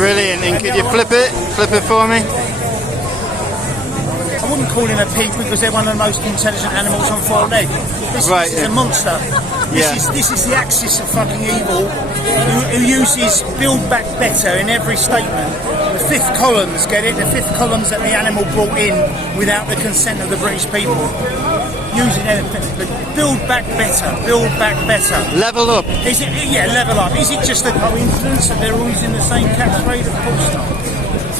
Brilliant. And could you flip it for me? I wouldn't call him a pig because they're one of the most intelligent animals on four legs. This is a monster. This is the axis of fucking evil who uses build back better in every statement. The fifth columns, get it? The fifth columns that the animal brought in without the consent of the British people. Using build back better. Level up. Is it? Yeah, level up. Is it just a coincidence that they're always in the same catchphrase? Of course not.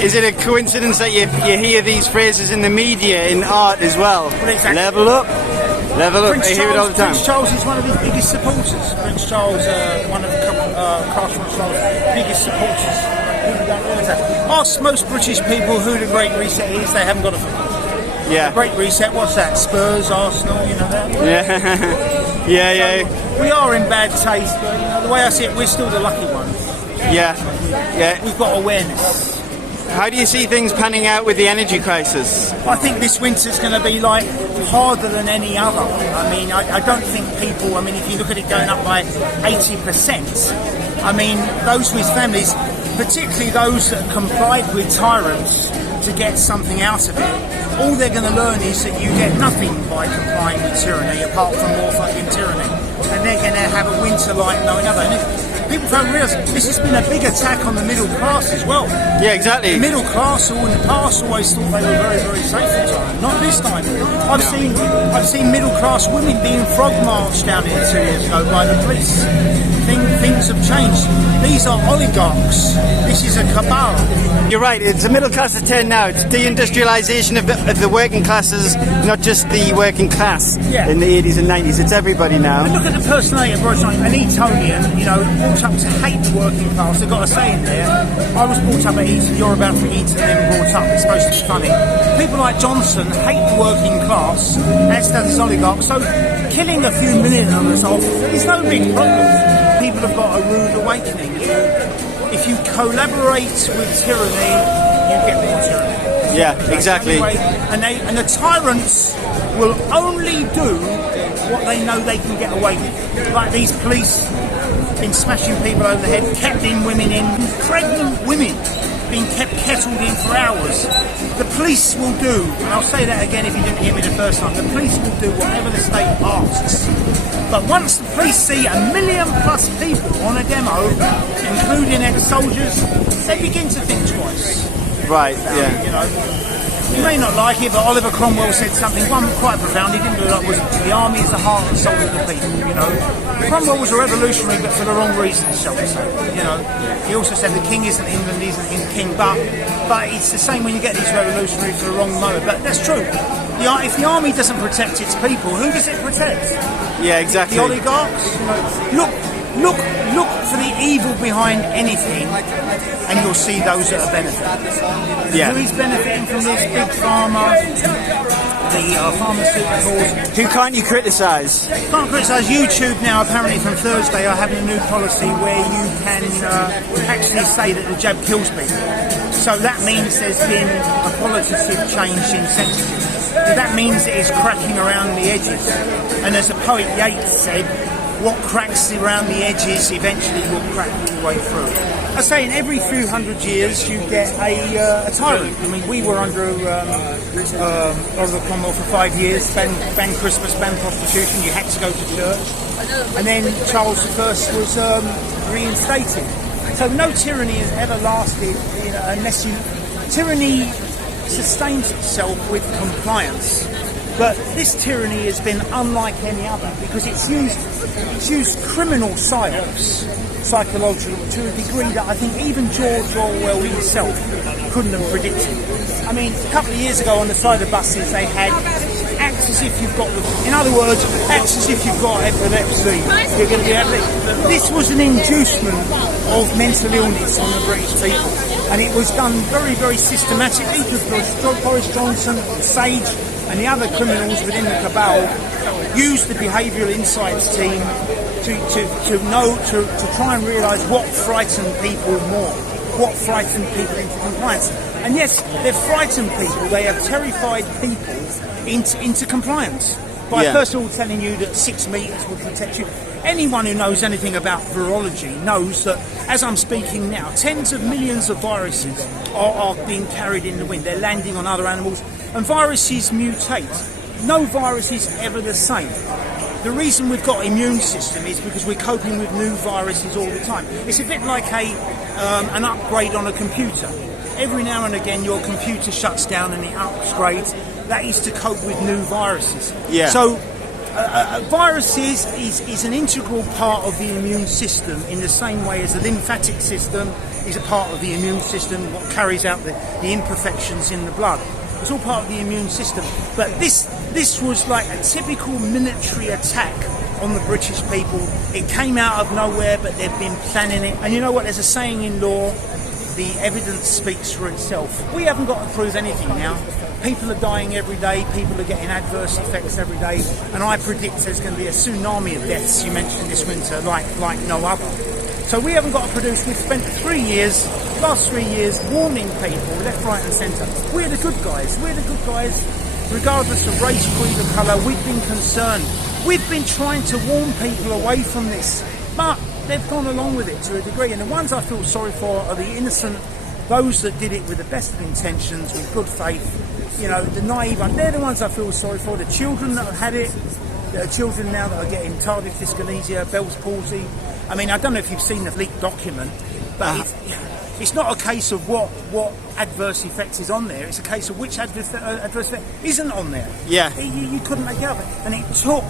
Is it a coincidence that you hear these phrases in the media, in art as well? Exactly. Level up. Level up. I hear it all the time. Prince Charles is one of his biggest supporters. Prince Charles, one of Castle Charles' biggest supporters. People don't realise that. Ask most British people who the Great Reset is, they haven't got a fucking. Yeah. The Great Reset, what's that? Spurs, Arsenal, you know that? Yeah. yeah. We are in bad taste, but the way I see it, we're still the lucky ones. Yeah. We've got awareness. How do you see things panning out with the energy crisis? I think this winter's going to be like harder than any other. I mean, I don't think people, I mean, if you look at it going up by 80%, I mean, those with families, particularly those that complied with tyrants to get something out of it, all they're going to learn is that you get nothing by complying with tyranny apart from more fucking tyranny. And they're going to have a winter like no other. And people don't realise this has been a big attack on the middle class as well. Yeah, exactly. The middle class, who in the past always thought they were very, very safe at the time. Not this time. I've seen middle class women being frog marched down here 2 years ago by the police. Things have changed. These are oligarchs. This is a cabal. You're right. It's a middle class of 10 now. It's deindustrialisation of the working classes, not just the working class in the 80s and 90s. It's everybody now. But look at the personality of Boris Johnson, an Etonian, you know, brought up to hate the working class. They've got a saying there. I was brought up at Eton, you're about to eat and then brought up. It's supposed to be funny. People like Johnson hate the working class, as does this oligarch. So killing a few million of us off is no big problem. People have got a rude awakening. If you collaborate with tyranny, you get more tyranny. Yeah, exactly. And the tyrants will only do what they know they can get away with. Like these police been smashing people over the head, keeping women in, pregnant women being kept kettled in for hours. The police will do, and I'll say that again if you didn't hear me the first time, the police will do whatever the state asks. But once the police see 1 million plus people on a demo, including ex-soldiers, they begin to think twice. Right, yeah. You know, you may not like it, but Oliver Cromwell said something quite profound. He didn't do it. Was the army is the heart and soul of the people. You know, Cromwell was a revolutionary, but for the wrong reasons, shall we say? You know, he also said the king isn't England, isn't king, but it's the same when you get these revolutionaries for the wrong motive. But that's true. If the army doesn't protect its people, who does it protect? Yeah, exactly. The oligarchs. You know, look for the evil behind anything, and you'll see those that are benefiting. Yeah. Who is benefiting from this? Big pharma, the pharmaceuticals. Who can't you criticise? Can't criticise. YouTube now, apparently from Thursday, are having a new policy where you can actually say that the jab kills people. So that means there's been a qualitative change in censorship. So that means it is cracking around the edges. And as the poet Yeats said, what cracks around the edges eventually will crack all the way through. I say in every few hundred years you get a tyrant. I mean, we were under Oliver Cromwell for 5 years, ban Christmas, ban prostitution, you had to go to church. And then Charles I was reinstated. So no tyranny has ever lasted unless tyranny sustains itself with compliance. But this tyranny has been unlike any other because it's used criminal psychological to a degree that I think even George Orwell himself couldn't have predicted. I mean, a couple of years ago on the side of buses they had acts as if you've got acts as if you've got epilepsy. You're going to be epileptic. This was an inducement of mental illness on the British people. And it was done very, very systematically because Boris Johnson, Sage and the other criminals within the cabal used the behavioural insights team to try and realise what frightened people more, what frightened people into compliance. And yes, they've frightened people, they have terrified people into compliance. by Yeah. first of all telling you that 6 meters will protect you. Anyone who knows anything about virology knows that as I'm speaking now, tens of millions of viruses are being carried in the wind. They're landing on other animals, and viruses mutate. No virus is ever the same. The reason we've got immune system is because we're coping with new viruses all the time. It's a bit like an upgrade on a computer. Every now and again your computer shuts down and it upgrades. That is to cope with new viruses. Yeah. So viruses is an integral part of the immune system in the same way as the lymphatic system is a part of the immune system, what carries out the imperfections in the blood. It's all part of the immune system. But this was like a typical military attack on the British people. It came out of nowhere, but they've been planning it. And you know what? There's a saying in law, the evidence speaks for itself. We haven't got to prove anything now. People are dying every day. People are getting adverse effects every day. And I predict there's going to be a tsunami of deaths, you mentioned this winter, like no other. So we haven't got to produce. We've spent 3 years, last 3 years, warning people left, right and centre. We're the good guys. We're the good guys. Regardless of race, creed or colour, we've been concerned. We've been trying to warn people away from this. But they've gone along with it to a degree. And the ones I feel sorry for are the innocent, those that did it with the best of intentions, with good faith. You know, the naive ones, they're the ones I feel sorry for. The children that have had it, there are children now that are getting tardive dyskinesia, Bell's palsy. I mean, I don't know if you've seen the leaked document, but it's not a case of what adverse effects is on there. It's a case of which adverse effect isn't on there. Yeah. You couldn't make it up. And it took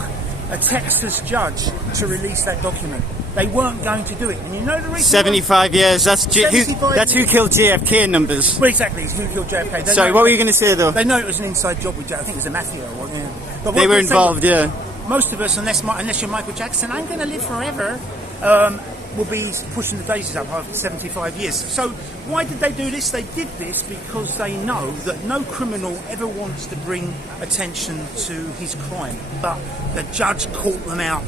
a Texas judge to release that document. They weren't going to do it. And you know the reason? 75 years. That's who killed JFK numbers. Well, exactly. It's who killed JFK. Sorry, what were you going to say though? They know it was an inside job with JFK. I think it was a mafia or what. Yeah. But They were involved, yeah. Most of us, unless you're Michael Jackson, I'm going to live forever, will be pushing the daisies up after 75 years. So why did they do this? They did this because they know that no criminal ever wants to bring attention to his crime. But the judge caught them out.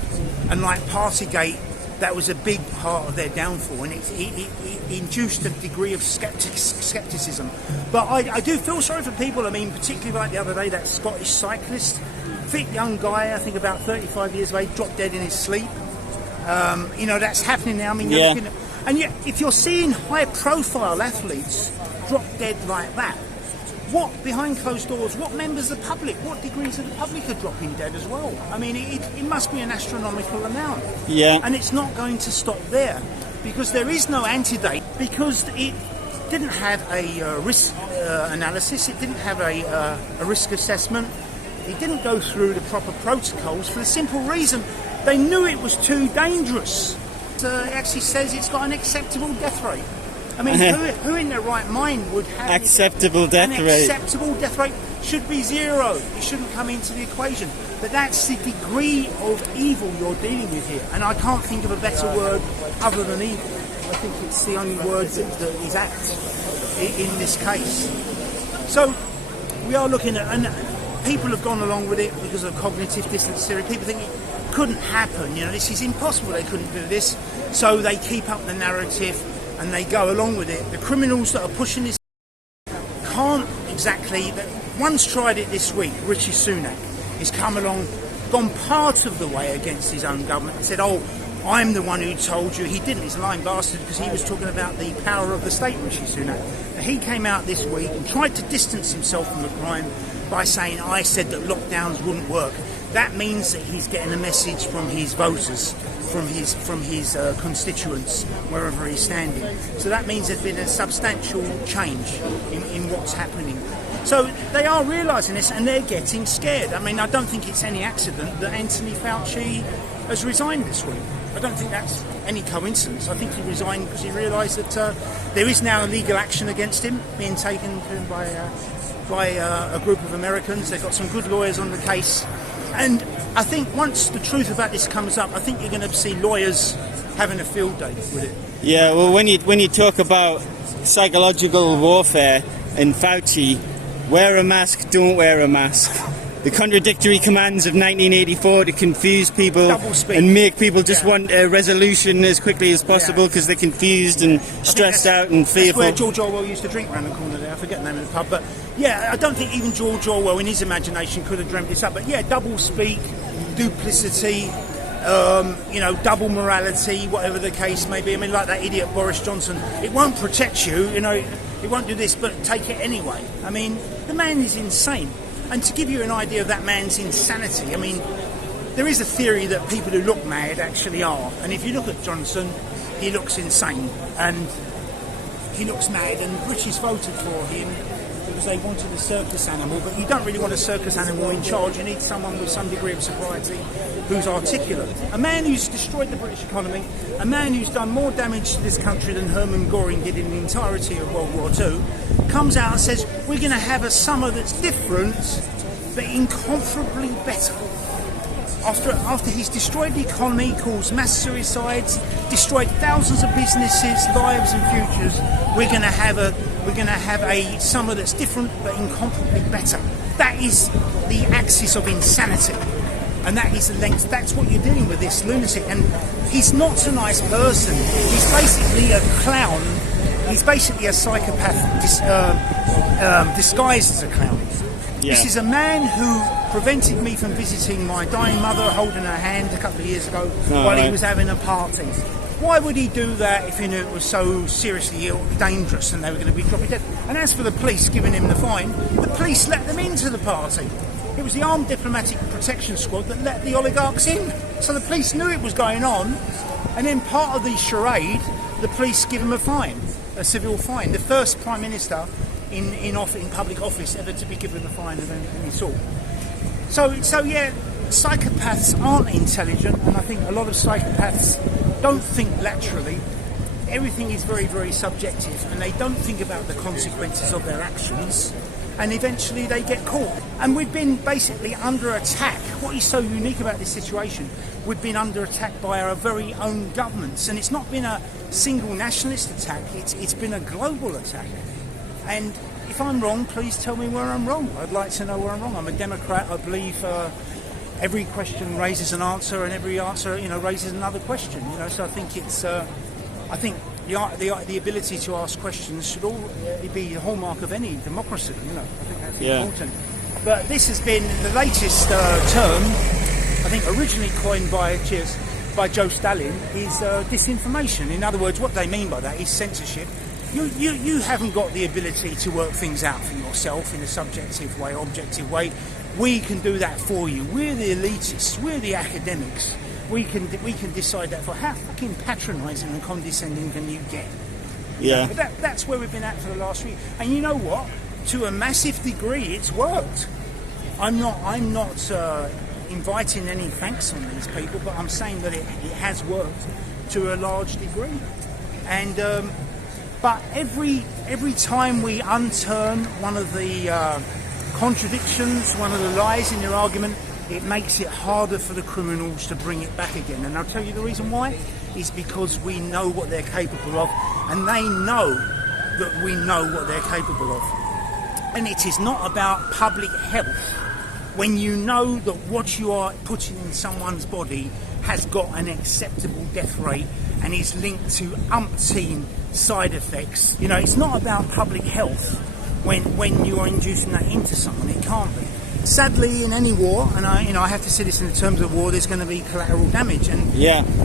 And like Partygate, that was a big part of their downfall, and it induced a degree of scepticism. But I do feel sorry for people. I mean, particularly like the other day, that Scottish cyclist, fit young guy, I think about 35 years of age, dropped dead in his sleep. You know, that's happening now. I mean, yeah. And yet, if you're seeing high-profile athletes drop dead like that, what, behind closed doors, what members of the public, what degrees of the public are dropping dead as well? I mean, it must be an astronomical amount. Yeah. And it's not going to stop there, because there is no antidote, because it didn't have a risk analysis, it didn't have a risk assessment, it didn't go through the proper protocols for the simple reason they knew it was too dangerous. It actually says it's got an acceptable death rate. I mean, who in their right mind would have acceptable death rate? Acceptable death rate should be 0. It shouldn't come into the equation. But that's the degree of evil you're dealing with here. And I can't think of a better word other than evil. I think it's the only word that is apt in this case. So we are looking at, and people have gone along with it because of cognitive dissonance theory. People think it couldn't happen. You know, this is impossible. They couldn't do this. So they keep up the narrative and they go along with it. The criminals that are pushing this can't exactly. One's tried it this week. Rishi Sunak has come along, gone part of the way against his own government and said, "Oh, I'm the one who told you." He didn't. He's a lying bastard because he was talking about the power of the state, Rishi Sunak. But he came out this week and tried to distance himself from the crime by saying, "I said that lockdowns wouldn't work." That means that he's getting a message from his voters, from his constituents, wherever he's standing. So that means there's been a substantial change in what's happening. So they are realising this and they're getting scared. I mean, I don't think it's any accident that Anthony Fauci has resigned this week. I don't think that's any coincidence. I think he resigned because he realised that there is now legal action against him being taken by a group of Americans. They've got some good lawyers on the case. And I think once the truth about this comes up, I think you're going to see lawyers having a field day with it. Yeah, well, when you talk about psychological warfare and Fauci, wear a mask, don't wear a mask. the contradictory commands of 1984 to confuse people and make people just want a resolution as quickly as possible because they're confused and stressed out and fearful. That's where George Orwell used to drink around the corner there. I forget the name of the pub, but yeah, I don't think even George Orwell in his imagination could have dreamt this up. But yeah, double speak, duplicity, double morality, whatever the case may be. I mean, like that idiot Boris Johnson, it won't protect you, it won't do this, but take it anyway. I mean, the man is insane. And to give you an idea of that man's insanity, I mean, there is a theory that people who look mad actually are. And if you look at Johnson, he looks insane and he looks mad. And British voted for him because they wanted a circus animal, but you don't really want a circus animal in charge. You need someone with some degree of sobriety who's articulate. A man who's destroyed the British economy, a man who's done more damage to this country than Hermann Göring did in the entirety of World War II, comes out and says, we're going to have a summer that's different, but incomparably better. After he's destroyed the economy, caused mass suicides, destroyed thousands of businesses, lives and futures, we're going to have a summer that's different but incomparably better. That is the axis of insanity, and that is the length. That's what you're dealing with, this lunatic. And he's not a nice person. He's basically a clown. He's basically a psychopath disguised as a clown. Yeah. This is a man who prevented me from visiting my dying mother, holding her hand a couple of years ago while he was having a party. Why would he do that if he knew it was so seriously ill, dangerous, and they were going to be dropping dead? And as for the police giving him the fine, the police let them into the party. It was the Armed Diplomatic Protection Squad that let the oligarchs in. So the police knew it was going on, and then part of the charade, the police give him a fine, a civil fine. The first Prime Minister in public office ever to be given a fine of any sort. So yeah, psychopaths aren't intelligent, and I think a lot of psychopaths don't think laterally. Everything is very, very subjective, and they don't think about the consequences of their actions, and eventually they get caught. And we've been basically under attack. What is so unique about this situation, we've been under attack by our very own governments, and it's not been a single nationalist attack, it's been a global attack. And if I'm wrong, please tell me where I'm wrong. I'd like to know where I'm wrong. I'm a Democrat. I believe every question raises an answer, and every answer, raises another question. So I think it's. I think the ability to ask questions should all be the hallmark of any democracy. I think that's important. But this has been the latest term. I think originally coined by Joe Stalin is disinformation. In other words, what they mean by that is censorship. You haven't got the ability to work things out for yourself in a subjective way, objective way. We can do that for you. We're the elitists. We're the academics. We can decide that for. How fucking patronising and condescending can you get? Yeah. But that's where we've been at for the last week. And you know what? To a massive degree, it's worked. I'm not inviting any thanks on these people, but I'm saying that it has worked to a large degree. And but every time we unturn one of the contradictions, one of the lies in their argument, it makes it harder for the criminals to bring it back again. And I'll tell you the reason why is because we know what they're capable of, and they know that we know what they're capable of. And it is not about public health when you know that what you are putting in someone's body has got an acceptable death rate and is linked to umpteen side effects. It's not about public health when you are inducing that into someone. It can't be. Sadly, in any war, and I have to say this in the terms of war, there's going to be collateral damage, and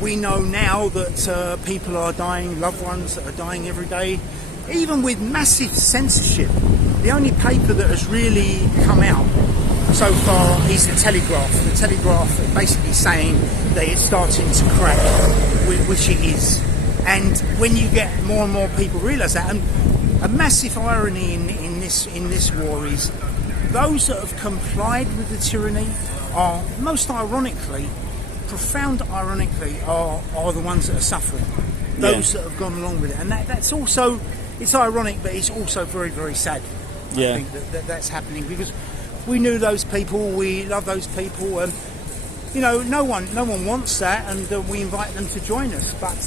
we know now that people are dying, loved ones that are dying every day, even with massive censorship. The only paper that has really come out so far is the Telegraph. The Telegraph basically saying that it's starting to crack, which it is. And when you get more and more people realise that, and a massive irony in this war is those that have complied with the tyranny are, most ironically, profound ironically, are the ones that are suffering. Those that have gone along with it, and that's also, it's ironic, but it's also very, very sad. I think that's happening because we knew those people, we love those people, and no one wants that, and we invite them to join us. But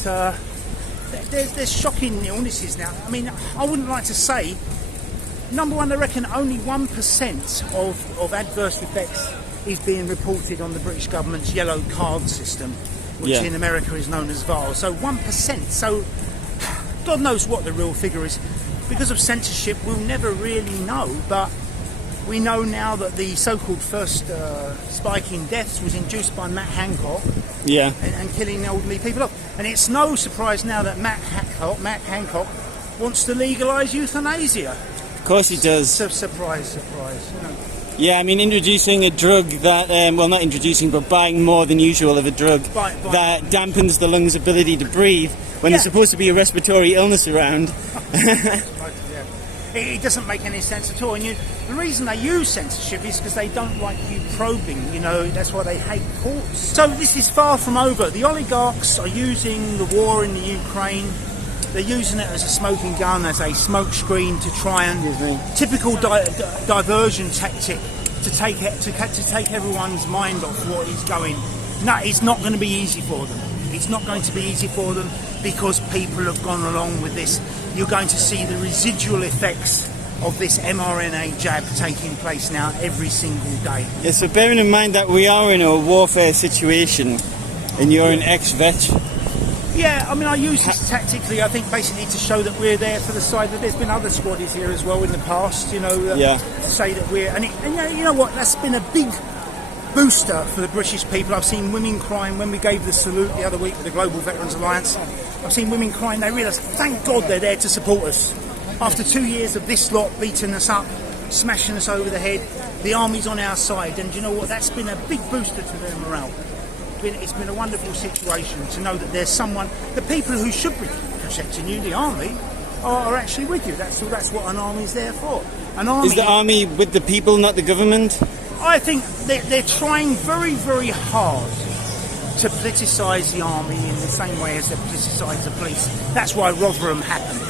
there's shocking illnesses now. I mean, I wouldn't like to say Number one, they reckon only 1% of adverse effects is being reported on the British government's yellow card system, which in America is known as VAR. So 1%. So God knows what the real figure is. Because of censorship, we'll never really know. But we know now that the so-called first spike in deaths was induced by Matt Hancock. Yeah. And killing elderly people off. And it's no surprise now that Matt Hancock wants to legalise euthanasia. Of course he does. Surprise. You know. Yeah, I mean, introducing a drug that, well, not introducing, but buying more than usual of a drug that dampens the lungs' ability to breathe when there's supposed to be a respiratory illness around. It doesn't make any sense at all. And the reason they use censorship is because they don't like you probing. You know, that's why they hate courts. So this is far from over. The oligarchs are using the war in the Ukraine. They're using it as a smoking gun, as a smokescreen to try and typical diversion tactic to take everyone's mind off what is going. No, it's not going to be easy for them. It's not going to be easy for them because people have gone along with this. You're going to see the residual effects of this mRNA jab taking place now every single day. Yeah, so bearing in mind that we are in a warfare situation and you're an ex-vet. Yeah, I mean, I use this tactically, I think, basically to show that we're there for the side that there's been other squaddies here as well in the past, you know, to say that we're... And you know what, that's been a big booster for the British people. I've seen women crying when we gave the salute the other week with the Global Veterans Alliance. I've seen women crying, they realise, thank God they're there to support us. After 2 years of this lot beating us up, smashing us over the head, the army's on our side, and you know what, that's been a big booster to their morale. It's been a wonderful situation to know that there's someone, the people who should be protecting you, the army, are actually with you. That's what an army's there for. An army, is the army with the people, not the government? I think they're trying very, very hard to politicise the army in the same way as they politicise the police. That's why Rotherham happened.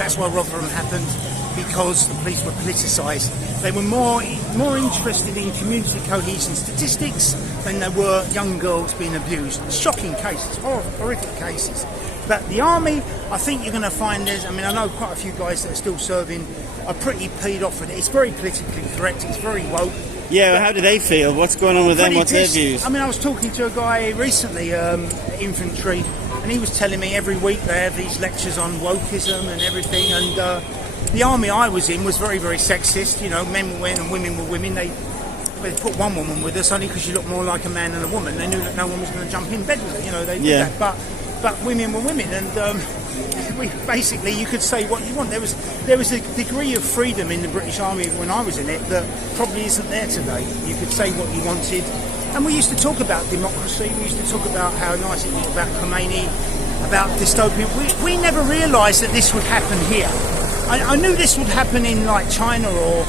Because the police were politicised. They were more interested in community cohesion statistics than they were young girls being abused. Shocking cases, horrific cases. But the army, I think you're going to find I know quite a few guys that are still serving are pretty peed off with it. It's very politically correct, it's very woke. Yeah, well, how do they feel? What's going on with them? What's their views? I mean, I was talking to a guy recently, infantry, and he was telling me every week they have these lectures on wokeism and everything, and the army I was in was very, very sexist. You know, men were men and women were women. They put one woman with us only because she looked more like a man than a woman. They knew that no one was going to jump in bed with her. You know, they did that. But women were women, and basically you could say what you want. There was a degree of freedom in the British Army when I was in it that probably isn't there today. You could say what you wanted, and we used to talk about democracy. We used to talk about how nice it was about Khomeini, about dystopia. We never realised that this would happen here. I knew this would happen in like China or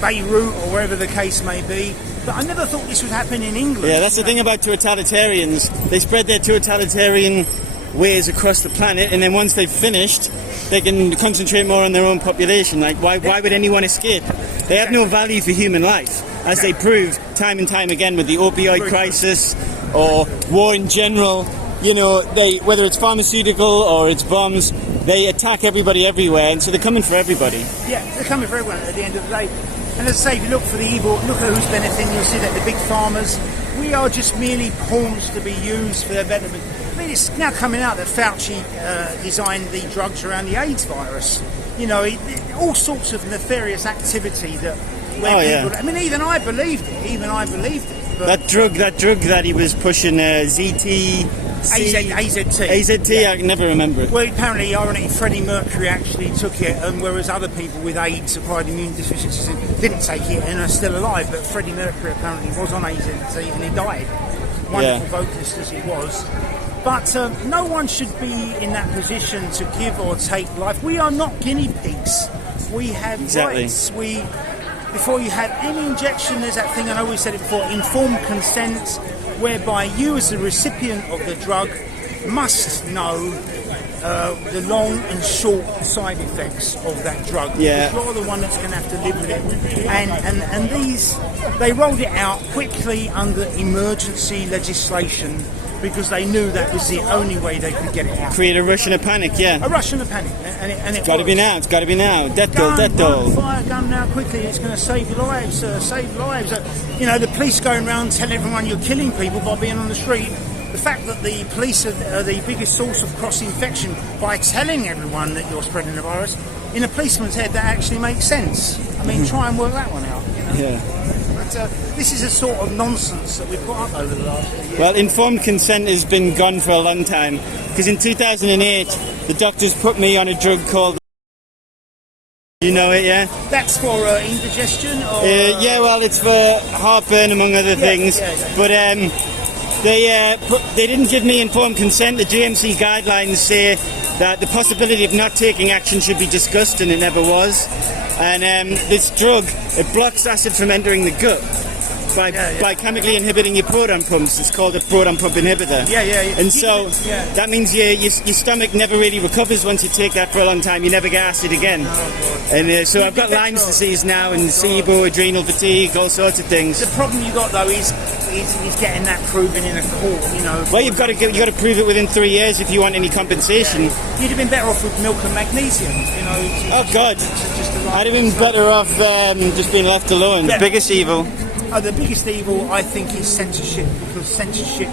Beirut or wherever the case may be, but I never thought this would happen in England. Yeah, that's the thing about totalitarians. They spread their totalitarian ways across the planet, and then once they've finished, they can concentrate more on their own population. Like, why would anyone escape? They have no value for human life, as they proved time and time again with the opioid crisis or war in general. You know, whether it's pharmaceutical or it's bombs, they attack everybody everywhere, and so they're coming for everybody. Yeah, they're coming for everyone at the end of the day. And as I say, if you look for the evil, look at who's benefiting, you'll see that the big farmers, we are just merely pawns to be used for their betterment. I mean, it's now coming out that Fauci designed the drugs around the AIDS virus. You know, all sorts of nefarious activity I mean, even I believed it. But That drug that he was pushing, ZT... AZT, I can never remember it. Well, apparently, ironically, Freddie Mercury actually took it, and whereas other people with AIDS, acquired immune deficiencies, didn't take it and are still alive. But Freddie Mercury apparently was on AZT and he died. Wonderful vocalist as he was. But no one should be in that position to give or take life. We are not guinea pigs. We have rights. Before you have any injection, there's that thing, I always said it before, informed consent, whereby you as the recipient of the drug must know the long and short side effects of that drug. Yeah. Because you're the one that's going to have to live with it. And they rolled it out quickly under emergency legislation because they knew that was the only way they could get it out. Create a rush and a panic, yeah. A rush and a panic, and it's got to be now. It's got to be now. Death toll, death toll. Fire a gun now quickly. It's going to save lives. Save lives. You know, the police going around telling everyone you're killing people by being on the street. The fact that the police are the biggest source of cross-infection by telling everyone that you're spreading the virus, in a policeman's head, that actually makes sense. I mean, try and work that one out. You know? Yeah. But this is a sort of nonsense that we've put up over the last few years. Well, informed consent has been gone for a long time, because in 2008, the doctors put me on a drug called... You know it, yeah? That's for indigestion? Or, yeah, well, it's for heartburn, among other things. Yeah. But they didn't give me informed consent. The GMC guidelines say that the possibility of not taking action should be discussed, and it never was. And this drug, it blocks acid from entering the gut by chemically inhibiting your proton pumps. It's called a proton pump inhibitor. Yeah. And so that means your stomach never really recovers once you take that for a long time. You never get acid again. And so I've got Lyme's disease now, and SIBO, adrenal fatigue, all sorts of things. The problem you got though is getting that proven in a court. You know. Well, you've got to prove it within 3 years if you want any compensation. Yeah. You'd have been better off with milk and magnesium. You know. Oh God, I'd have been better off just being left alone. The biggest evil. The biggest evil, I think, is censorship, because censorship,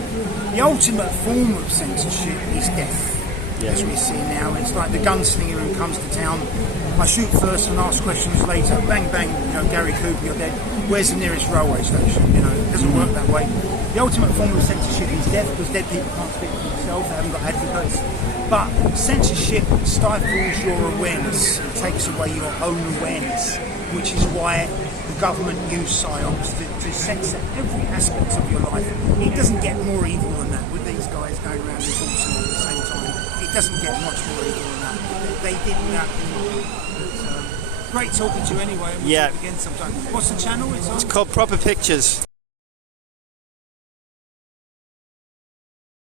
the ultimate form of censorship is death, as we see now. It's like the gunslinger who comes to town, I shoot first and ask questions later, bang, bang, you know, Gary Cooper, you're dead. Where's the nearest railway station? You know, it doesn't work that way. The ultimate form of censorship is death, because dead people can't speak for themselves, they haven't got advocates. But censorship stifles your awareness, it takes away your own awareness, which is why the government use psyops to censor every aspect of your life. It doesn't get more evil than that, with these guys going around enforcing at the same time. It doesn't get much more evil than that. They did that. Great talking to you anyway, and we'll talk again sometime. What's the channel? It's called Propa Pictures.